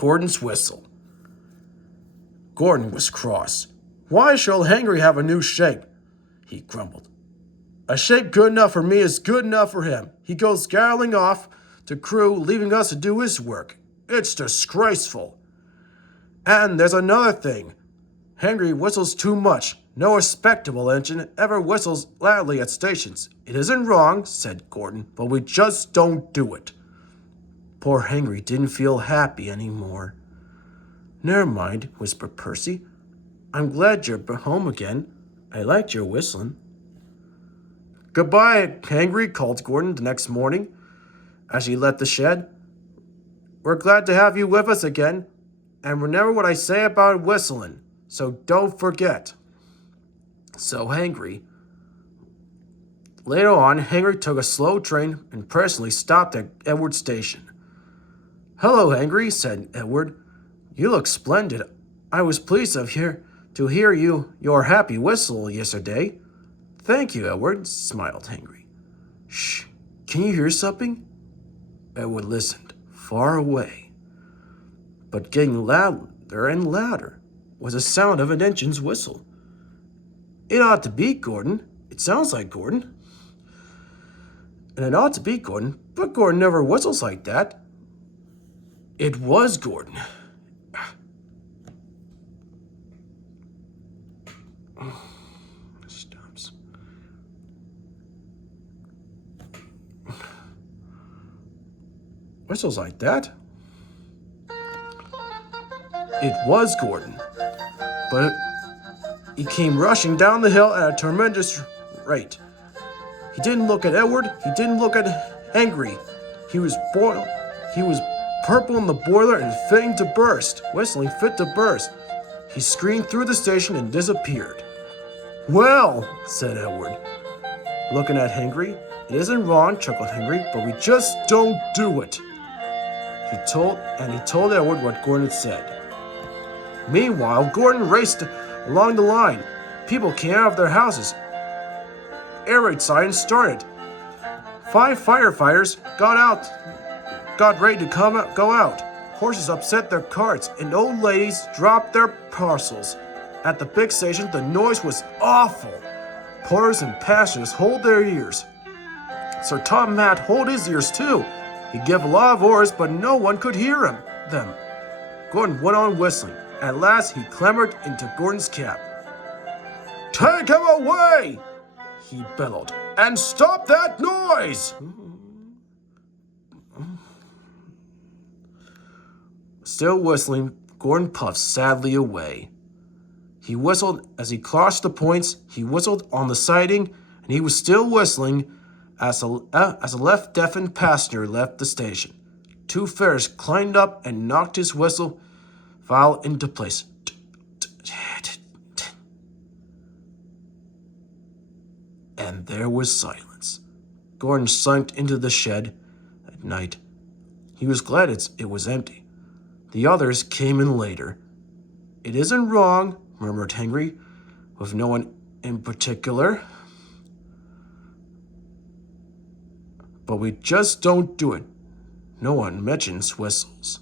Gordon's whistle. Gordon was cross. "Why shall Henry have a new shape?" he grumbled. "A shape good enough for me is good enough for him. He goes scattering off to crew, leaving us to do his work. It's disgraceful. And there's another thing. Henry whistles too much. No respectable engine ever whistles loudly at stations. It isn't wrong," said Gordon, "but we just don't do it." Poor Henry didn't feel happy anymore. "Never mind," whispered Percy. "I'm glad you're home again. I liked your whistling." "Goodbye, Henry," called Gordon the next morning as he left the shed. "We're glad to have you with us again, and remember what I say about whistling, so don't forget." So later on, Henry took a slow train and presently stopped at Edward's station. "Hello, Henry," said Edward. "You look splendid. I was pleased to hear your happy whistle yesterday." "Thank you, Edward," smiled Henry. "Shh, can you hear something?" Edward listened, far away. But getting louder and louder was the sound of an engine's whistle. "It ought to be Gordon. It sounds like Gordon. And it ought to be Gordon, but Gordon never whistles like that." It was Gordon. Stops. Whistles like that? It was Gordon, but he came rushing down the hill at a tremendous rate. He didn't look at Edward. He didn't look at Henry. He was purple in the boiler and fitting to burst, whistling fit to burst. He screamed through the station and disappeared. "Well," said Edward, looking at Henry. "It isn't wrong," chuckled Henry, "but we just don't do it." He told Edward what Gordon had said. Meanwhile, Gordon raced along the line. People came out of their houses. Air raid sirens started. 5 firefighters got ready to go out. Horses upset their carts, and old ladies dropped their parcels. At the big station, the noise was awful. Porters and passengers hold their ears. Sir Tom had hold his ears too. He gave a lot of orders, but no one could hear them. Gordon went on whistling. At last, he clambered into Gordon's cab. "Take him away!" he bellowed. "And stop that noise!" Still whistling, Gordon puffed sadly away. He whistled as he crossed the points, he whistled on the siding, and he was still whistling as a left-deafened passenger left the station. 2 fares climbed up and knocked his whistle file into place. And there was silence. Gordon sunk into the shed at night. He was glad it was empty. The others came in later. "It isn't wrong," murmured Henry, with no one in particular. "But we just don't do it. No one mentions whistles."